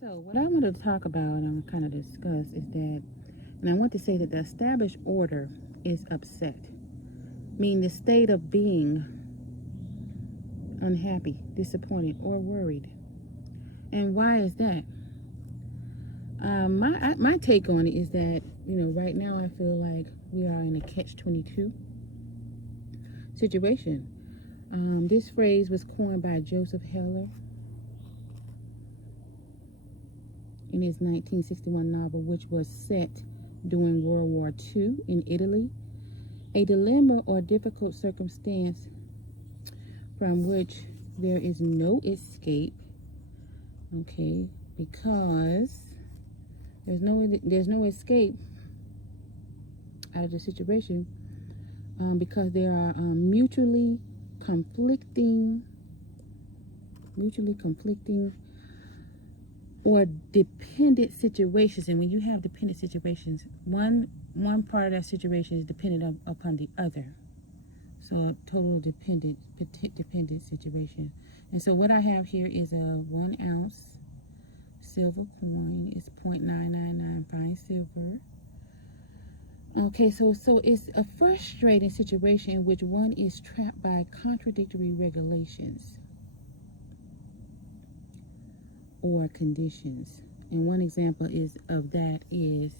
So what I want to talk about and kind of discuss is that, and I want to say that the established order is upset, meaning the state of being unhappy, disappointed, or worried. And why is that? My take on it is that, right now I feel like we are in a catch-22 situation. This phrase was coined by Joseph Heller in his 1961 novel, which was set during World War II in Italy. A dilemma or difficult circumstance from which there is no escape, okay, because there's no escape out of the situation, because there are mutually conflicting or dependent situations. And when you have dependent situations, one part of that situation is dependent upon the other. So a total dependent situation. And so what I have here is a 1 ounce silver coin. It's 0.999 fine silver. Okay, so it's a frustrating situation in which one is trapped by contradictory regulations or conditions. And one example of that is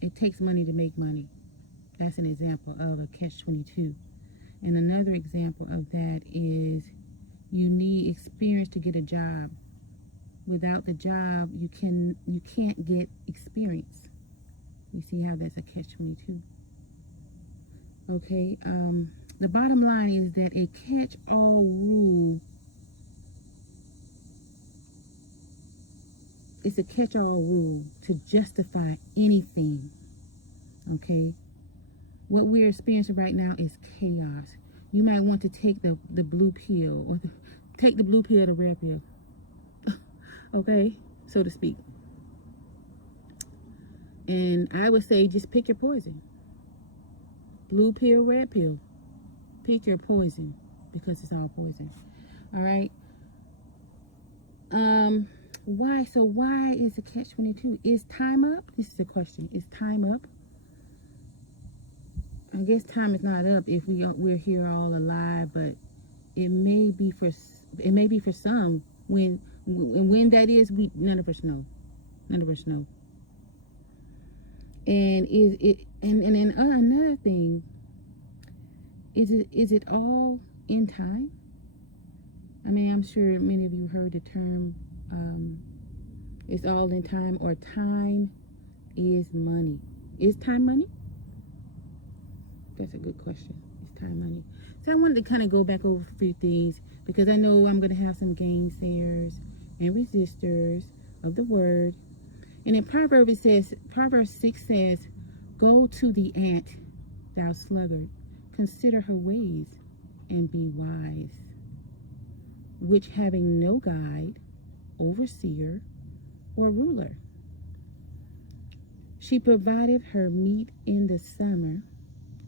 it takes money to make money. That's an example of a catch-22. And another example of that is you need experience to get a job. Without the job, you can't get experience. You see how that's a catch-22. Okay, the bottom line is that a catch-all rule is a catch-all rule to justify anything. Okay, what we're experiencing right now is chaos. You might want to take the blue pill, or take the blue pill or the red pill. Okay, so to speak. And I would say just pick your poison. Blue pill, red pill. Pick your poison, because it's all poison. All right. Why? So why is it catch-22? Is time up? This is the question. Is time up? I guess time is not up if we're here all alive, but it may be for some. When that is, none of us know. None of us know. And then another thing, is it all in time? I mean, I'm sure many of you heard the term, it's all in time, or time is money. Is time money? That's a good question. Is time money? So I wanted to kind of go back over a few things, because I know I'm going to have some gainsayers and resistors of the word. And in Proverbs 6 says, "Go to the ant, thou sluggard, consider her ways, and be wise, which having no guide, overseer, or ruler. She provided her meat in the summer,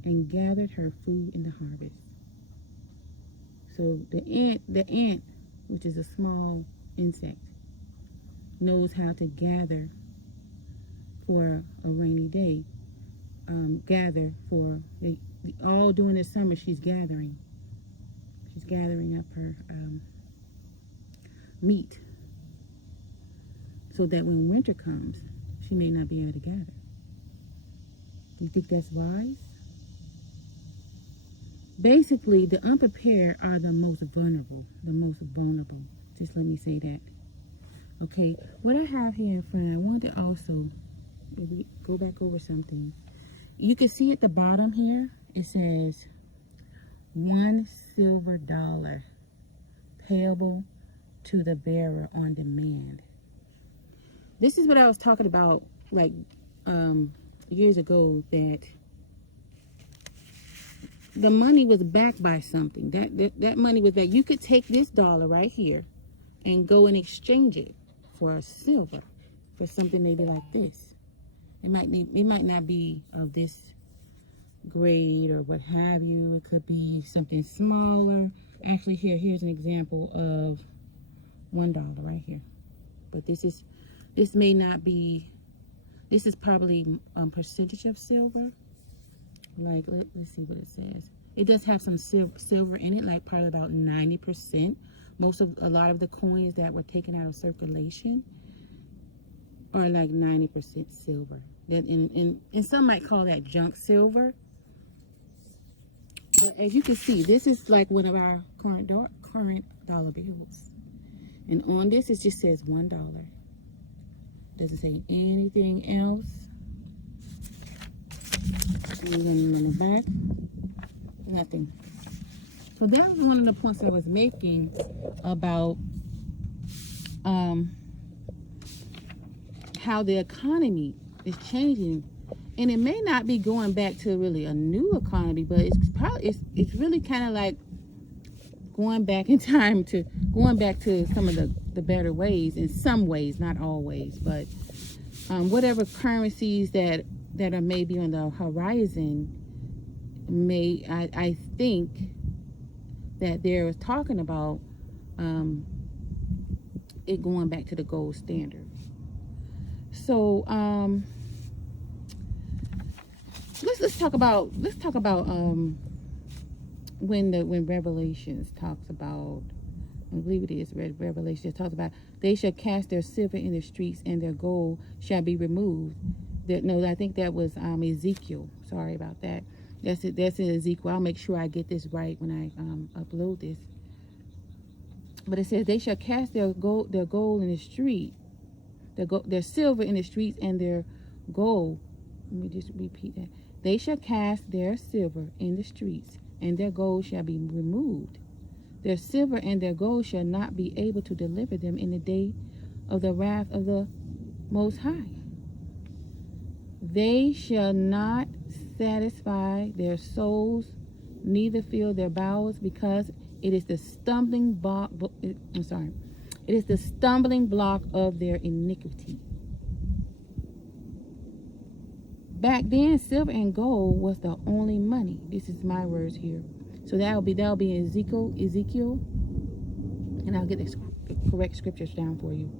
and gathered her food in the harvest." So the ant, which is a small insect, knows how to gather for a rainy day. Gather for all during the summer. She's gathering up her meat, so that when winter comes, she may not be able to gather. Do you think that's wise? Basically, the unprepared are the most vulnerable. Just let me say that. Okay, what I have here in front, I want to also maybe go back over something. You can see at the bottom here, it says $1 silver payable to the bearer on demand. This is what I was talking about, like, years ago, that the money was backed by something. That money was back. You could take this dollar right here and go and exchange it for a silver, for something maybe like this. It might not be of this grade or what have you. It could be something smaller. Actually, here's an example of $1 right here. But this may not be, this is probably percentage of silver. Like, let's see what it says. It does have some silver in it, like probably about 90%. A lot of the coins that were taken out of circulation are like 90% silver. And some might call that junk silver. But as you can see, this is like one of our current dollar bills. And on this, it just says $1. Doesn't say anything else. And then on the back, nothing. So that was one of the points I was making about how the economy is changing, and it may not be going back to really a new economy, but it's really kind of like going back in time to some of the better ways, in some ways, not always, but whatever currencies that are maybe on the horizon, I think that they're talking about it going back to the gold standard. So let's talk about when Revelations talks about, I believe it is Revelation, talks about they shall cast their silver in the streets and their gold shall be removed. I think that was Ezekiel. Sorry about that. That's in Ezekiel. I'll make sure I get this right when I upload this. But it says they shall cast their gold in the street, their silver in the streets and their gold. Let me just repeat that. They shall cast their silver in the streets, and their gold shall be removed. Their silver and their gold shall not be able to deliver them in the day of the wrath of the Most High. They shall not satisfy their souls, neither fill their bowels, because it is the stumbling block. It is the stumbling block of their iniquity. Back then, silver and gold was the only money. This is my words here. So that'll be in Ezekiel, and I'll get the correct scriptures down for you.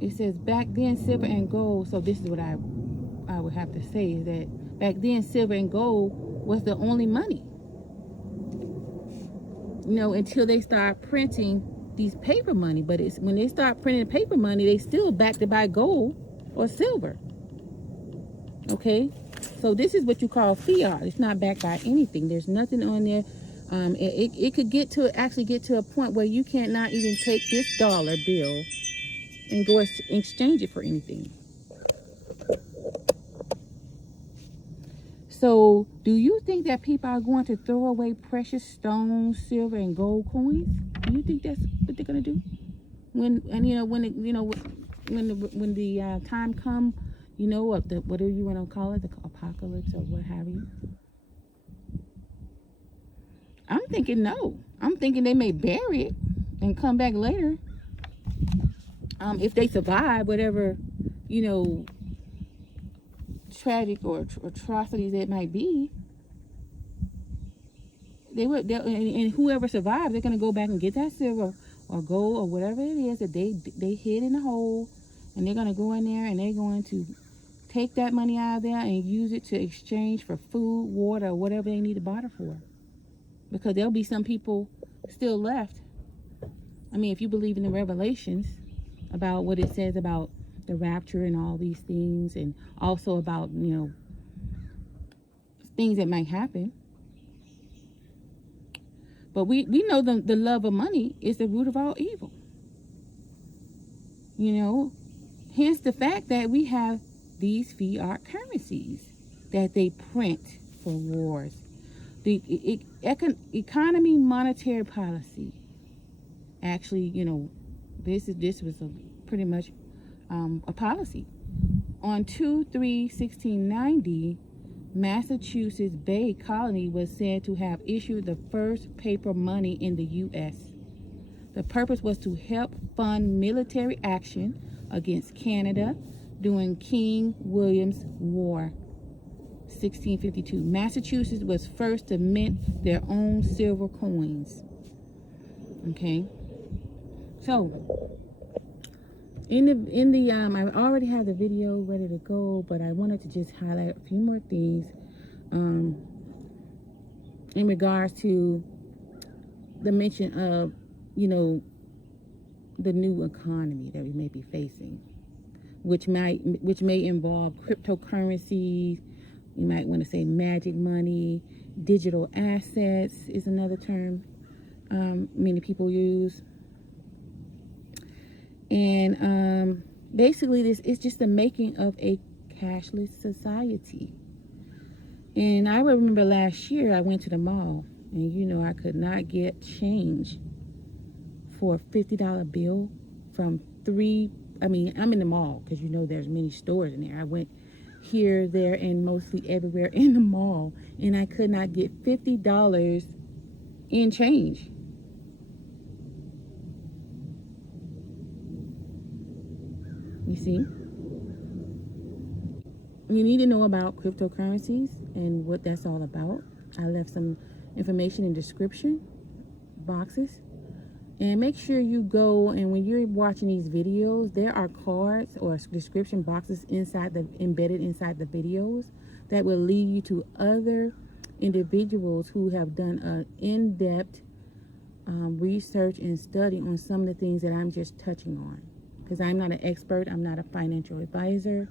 It says back then, silver and gold. So this is what I would have to say, is that back then, silver and gold was the only money. Until they start printing these paper money. But when they start printing paper money, they still backed it by gold or silver. Okay, so this is what you call fiat. It's not backed by anything. There's nothing on there. It could actually get to a point where you can't not even take this dollar bill and go exchange it for anything. So, do you think that people are going to throw away precious stones, silver, and gold coins? Do you think that's what they're gonna do? When the time comes, what do you want to call it, the apocalypse or what have you? I'm thinking no. I'm thinking they may bury it and come back later. If they survive whatever, tragic or atrocities it might be, and whoever survives, they're gonna go back and get that silver or gold or whatever it is that they hid in the hole, and they're gonna go in there and they're going to take that money out of there and use it to exchange for food, water, or whatever they need to barter for, because there'll be some people still left. I mean, if you believe in the Revelations about what it says about the rapture and all these things, and also about things that might happen. But we know the love of money is the root of all evil. Hence the fact that we have these fiat currencies that they print for wars. The economy monetary policy. Actually, this was pretty much a policy. On 2/3/1690, Massachusetts Bay Colony was said to have issued the first paper money in the U.S. The purpose was to help fund military action against Canada during King William's War, 1652. Massachusetts was first to mint their own silver coins. Okay. So I already have the video ready to go, but I wanted to just highlight a few more things in regards to the mention of, you know, the new economy that we may be facing, which may involve cryptocurrencies. You might want to say magic money, digital assets is another term many people use. And basically, this is just the making of a cashless society. And I remember last year I went to the mall, and you know, I could not get change for a $50 bill from I'm in the mall because you know there's many stores in there. I went here, there, and mostly everywhere in the mall, and I could not get $50 in change. You see? You need to know about cryptocurrencies and what that's all about. I left some information in description boxes. And make sure you go, and when you're watching these videos, there are cards or description boxes embedded inside the videos that will lead you to other individuals who have done an in-depth research and study on some of the things that I'm just touching on. Because I'm not an expert, I'm not a financial advisor,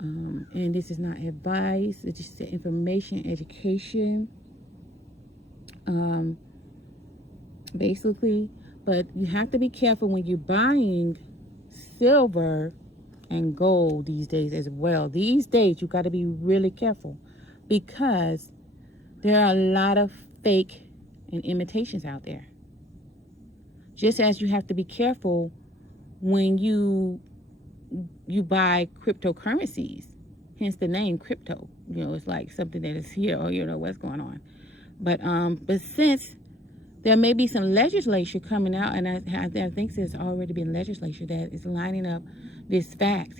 and this is not advice, it's just information, education. Basically, but you have to be careful when you're buying silver and gold these days as well. These days you got to be really careful because there are a lot of fake and imitations out there. Just as you have to be careful when you buy cryptocurrencies, hence the name crypto. You know, it's like something that is here, or you know what's going on. But since there may be some legislation coming out, and I think there's already been legislation that is lining up these facts,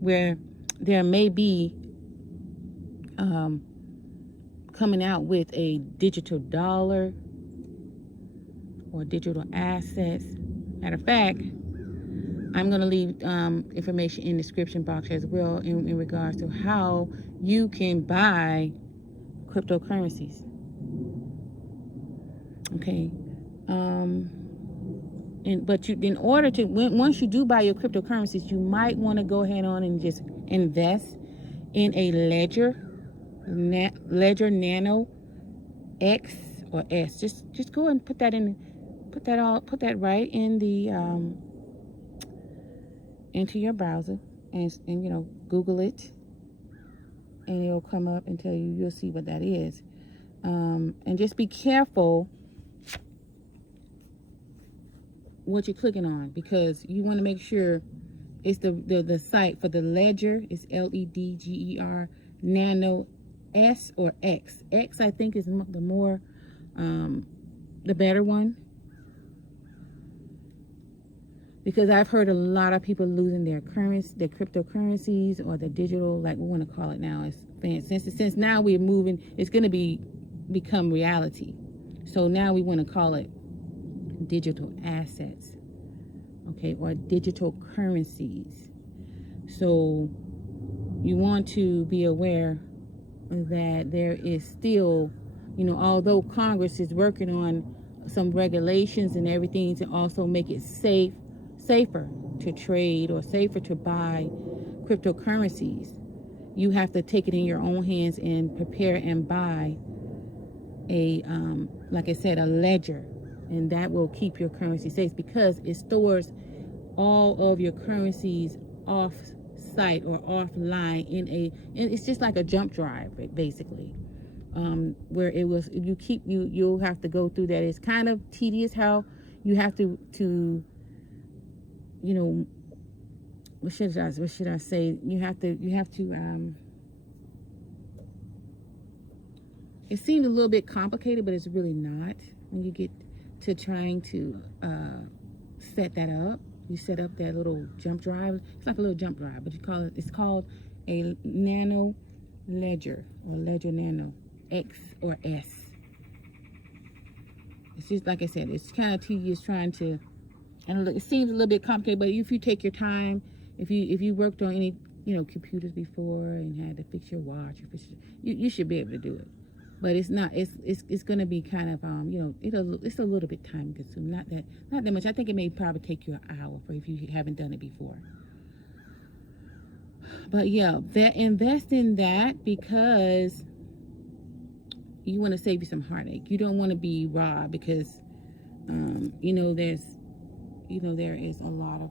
where there may be coming out with a digital dollar or digital assets. Matter of fact, I'm going to leave information in the description box as well in regards to how you can buy cryptocurrencies. Okay. But in order to, once you do buy your cryptocurrencies, you might want to go ahead on and just invest in a Ledger Nano X or S. Just go and put that right in the into your browser and you know, Google it, and it'll come up and tell you. You'll see what that is, and just be careful what you're clicking on, because you want to make sure it's the site for the Ledger is LEDGER Nano S or X. X I think is the more the better one, because I've heard a lot of people losing their cryptocurrencies, or the digital, like we want to call it now. Since now we're moving, it's going to become reality. So now we want to call it digital assets, okay, or digital currencies. So you want to be aware that there is still, you know, although Congress is working on some regulations and everything to also make it safer to trade or safer to buy cryptocurrencies, you have to take it in your own hands and prepare and buy a like I said, a ledger, and that will keep your currency safe because it stores all of your currencies off site or offline it's just like a jump drive basically, where you'll have to go through that. It's kind of tedious how you have to you know, what should I say, you have to it seems a little bit complicated, but it's really not. When you get to trying to set that up, you set up that little jump drive. It's like a little jump drive, but it's called a Nano Ledger or Ledger Nano X or S. It's just like I said, it's kind of tedious trying to And it seems a little bit complicated, but if you take your time, if you worked on any computers before and had to fix your watch, you should be able to do it. But it's not. It's going to be kind of it's a little bit time consuming. Not that much. I think it may probably take you an hour for if you haven't done it before. But yeah, invest in that because you want to save you some heartache. You don't want to be robbed because there is a lot of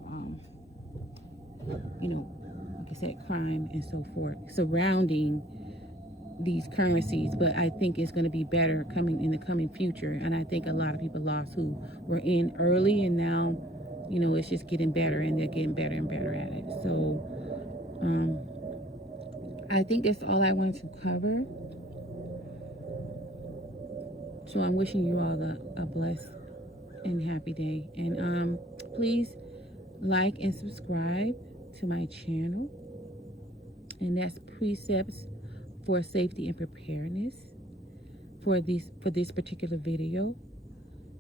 like I said, crime and so forth surrounding these currencies. But I think it's going to be better coming in the coming future. And I think a lot of people lost who were in early, and now it's just getting better, and they're getting better and better at it. So I think that's all I wanted to cover. So I'm wishing you all a blessed and happy day. And please like and subscribe to my channel. And that's Precepts for Safety and Preparedness for this particular video.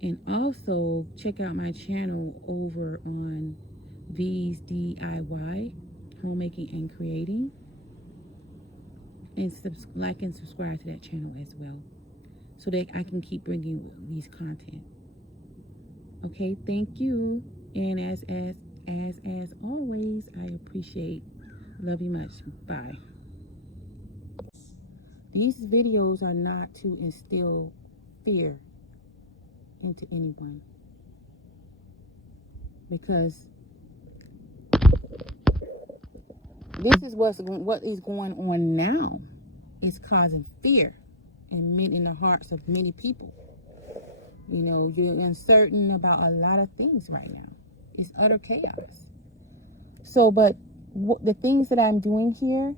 And also check out my channel over on V's DIY, Homemaking and Creating. And like and subscribe to that channel as well, so that I can keep bringing you these content. Okay, thank you. And as always, I appreciate. Love you much. Bye. These videos are not to instill fear into anyone, because this is what is going on now. It's causing fear in the hearts of many people. You're uncertain about a lot of things right now. It's utter chaos. So, but the things that I'm doing here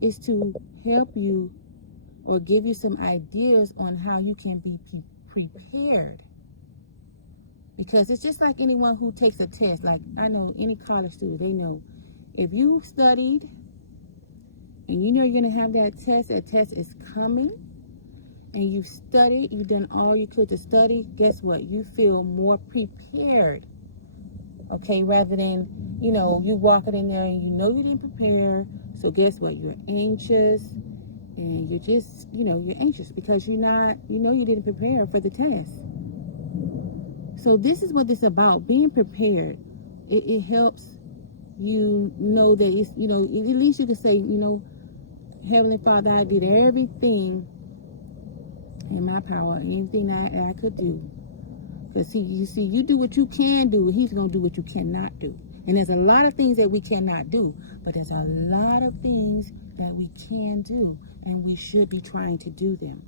is to help you or give you some ideas on how you can be prepared. Because it's just like anyone who takes a test. Like, I know any college student, they know if you studied and you're going to have that test is coming, and you've studied, you've done all you could to study, guess what? You feel more prepared. Okay, rather than, you walking in there and you didn't prepare. So guess what? You're anxious, and you're just, you're anxious because you didn't prepare for the test. So this is what this is about, being prepared. It helps you know that it's, at least you can say, Heavenly Father, I did everything in my power, anything that I could do. Because you do what you can do, and He's going to do what you cannot do. And there's a lot of things that we cannot do, but there's a lot of things that we can do, and we should be trying to do them.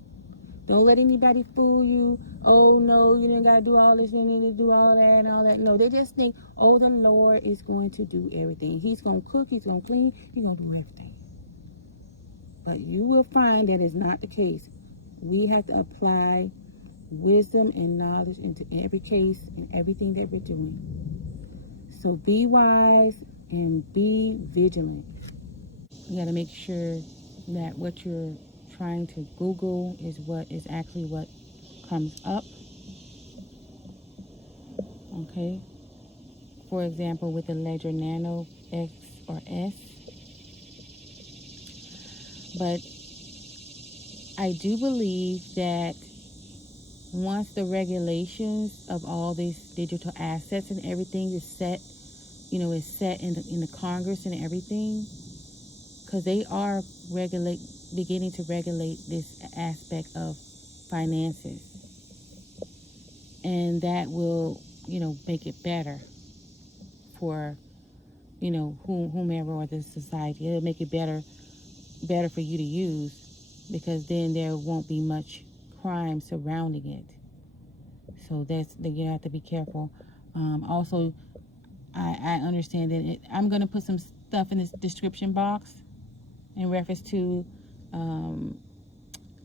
Don't let anybody fool you. Oh, no, you didn't got to do all this, you need to do all that and all that. No, they just think, oh, the Lord is going to do everything. He's going to cook, He's going to clean, He's going to do everything. But you will find that is not the case. We have to apply wisdom and knowledge into every case and everything that we're doing. So be wise and be vigilant. You got to make sure that what you're trying to Google is actually what comes up. Okay. For example, with the Ledger Nano X or S. But I do believe that once the regulations of all these digital assets and everything is set, is set in the Congress and everything, because they are beginning to regulate this aspect of finances, and that will, make it better for, whomever or the society. It'll make it better for you to use, because then there won't be much crime surrounding it. So you have to be careful. Also, I understand that I'm going to put some stuff in this description box in reference to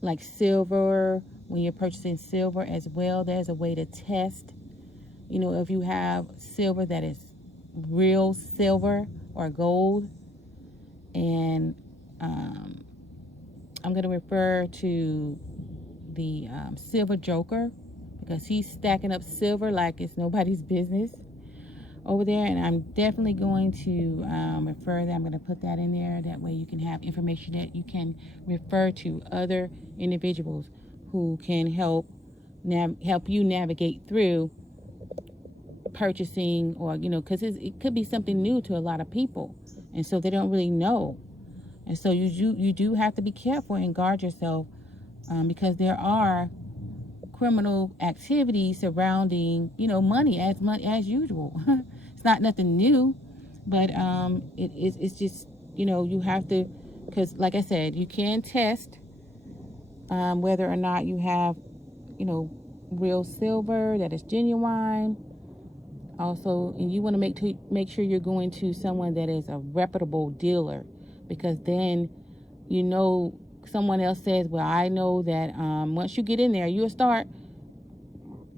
like silver. When you're purchasing silver as well, there's a way to test, if you have silver that is real silver or gold. And I'm going to refer to the Silver Joker, because he's stacking up silver like it's nobody's business over there. And I'm definitely going to refer that. I'm going to put that in there. That way you can have information that you can refer to other individuals who can help you navigate through purchasing, or because it could be something new to a lot of people, and so they don't really know. And so you do have to be careful and guard yourself, because there are criminal activities surrounding money as usual. It's not nothing new, but it's just you have to, because like I said, you can test whether or not you have real silver that is genuine. Also, and you want to make sure you're going to someone that is a reputable dealer, because then someone else says, well, I know that once you get in there, you'll start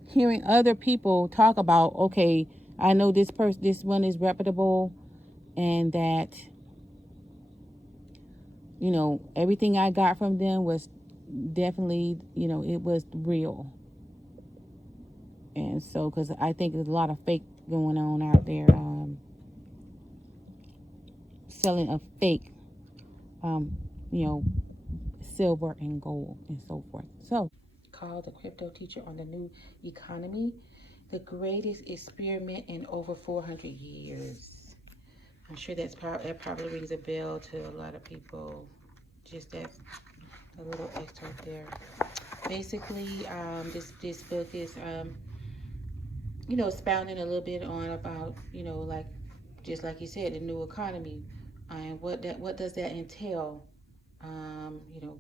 hearing other people talk about, okay, I know this one is reputable, and that everything I got from them was definitely it was real. And so, because I think there's a lot of fake going on out there, selling a fake silver and gold and so forth. So, called the crypto teacher on the new economy, the greatest experiment in over 400 years. I'm sure that probably rings a bell to a lot of people. Just that a little excerpt there. Basically, this book is expounding a little bit on about like, just like you said, the new economy, and what does that entail.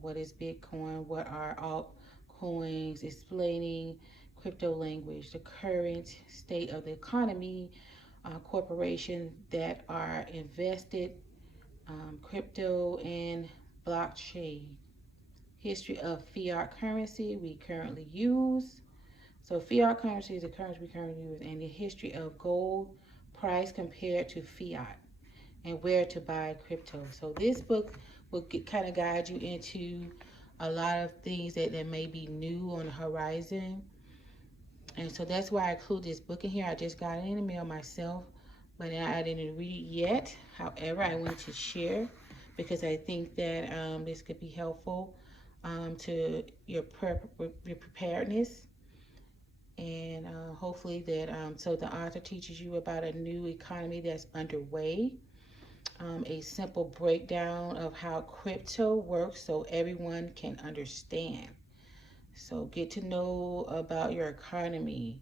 What is Bitcoin? What are altcoins? Explaining crypto language, the current state of the economy, corporations that are invested, crypto and blockchain, history of fiat currency we currently use. So fiat currency is the currency we currently use, and the history of gold price compared to fiat, and where to buy crypto. So this book will kind of guide you into a lot of things that may be new on the horizon. And so that's why I include this book in here. I just got it in the mail myself, but I didn't read it yet. However, I wanted to share because I think that this could be helpful to your preparedness. And hopefully that, so the author teaches you about a new economy that's underway. A simple breakdown of how crypto works so everyone can understand. So get to know about your economy.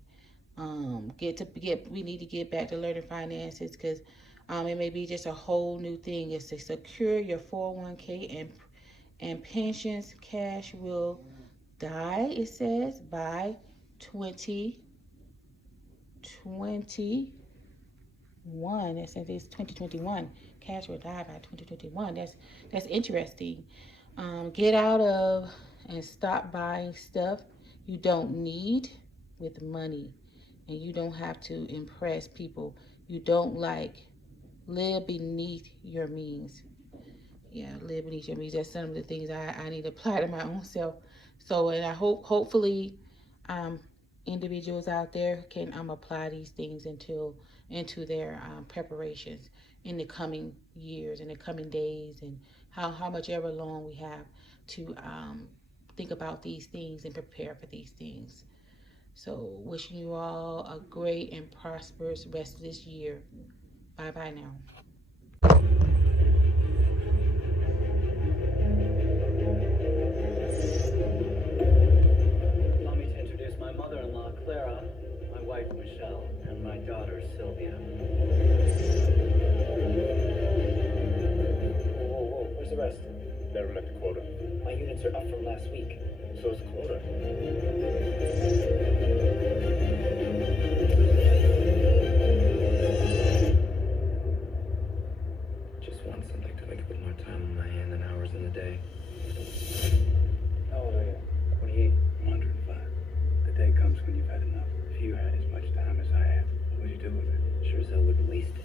We need to get back to learning finances, because it may be just a whole new thing. It's to secure your 401k and pensions. Cash will die, it says, by 2021. It says it's 2021. Cash will die by 2021. That's interesting. Get out of and stop buying stuff you don't need with money, and you don't have to impress people you don't like. Live beneath your means. Yeah, live beneath your means. That's some of the things I need to apply to my own self. So, and I hopefully individuals out there can apply these things into their preparations in the coming years, in the coming days, and how much ever long we have to think about these things and prepare for these things. So wishing you all a great and prosperous rest of this year. Bye bye now. Allow me to introduce my mother-in-law, Clara, my wife, Michelle, and my daughter, Sylvia. Whoa, where's the rest? Never met the quota. My units are up from last week. So is quota. Just want something to make a bit more time on my hand than hours in the day. How old are you? 28. I'm 105. The day comes when you've had enough. If you had as much time as I have, what would you do with it? Sure as hell wouldn't waste it.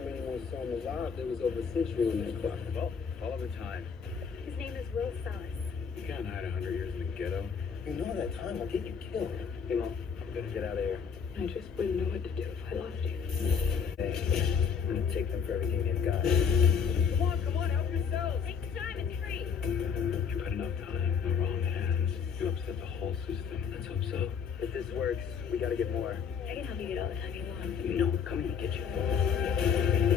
how many more saw him alive, there was over a century on that clock. Well, follow the time. His name is Will Salas. You can't hide 100 years in the ghetto. You know that time will get you killed. You know, I'm gonna get out of here. I just wouldn't know what to do if I lost you. Hey, I'm gonna take them for everything they've got. Come on, help yourselves! Take the time, it's free. You put enough time in the wrong hands, you upset the whole system. Let's hope so. If this works, we gotta get more. I can help you get all the time you want. You know we're coming to get you.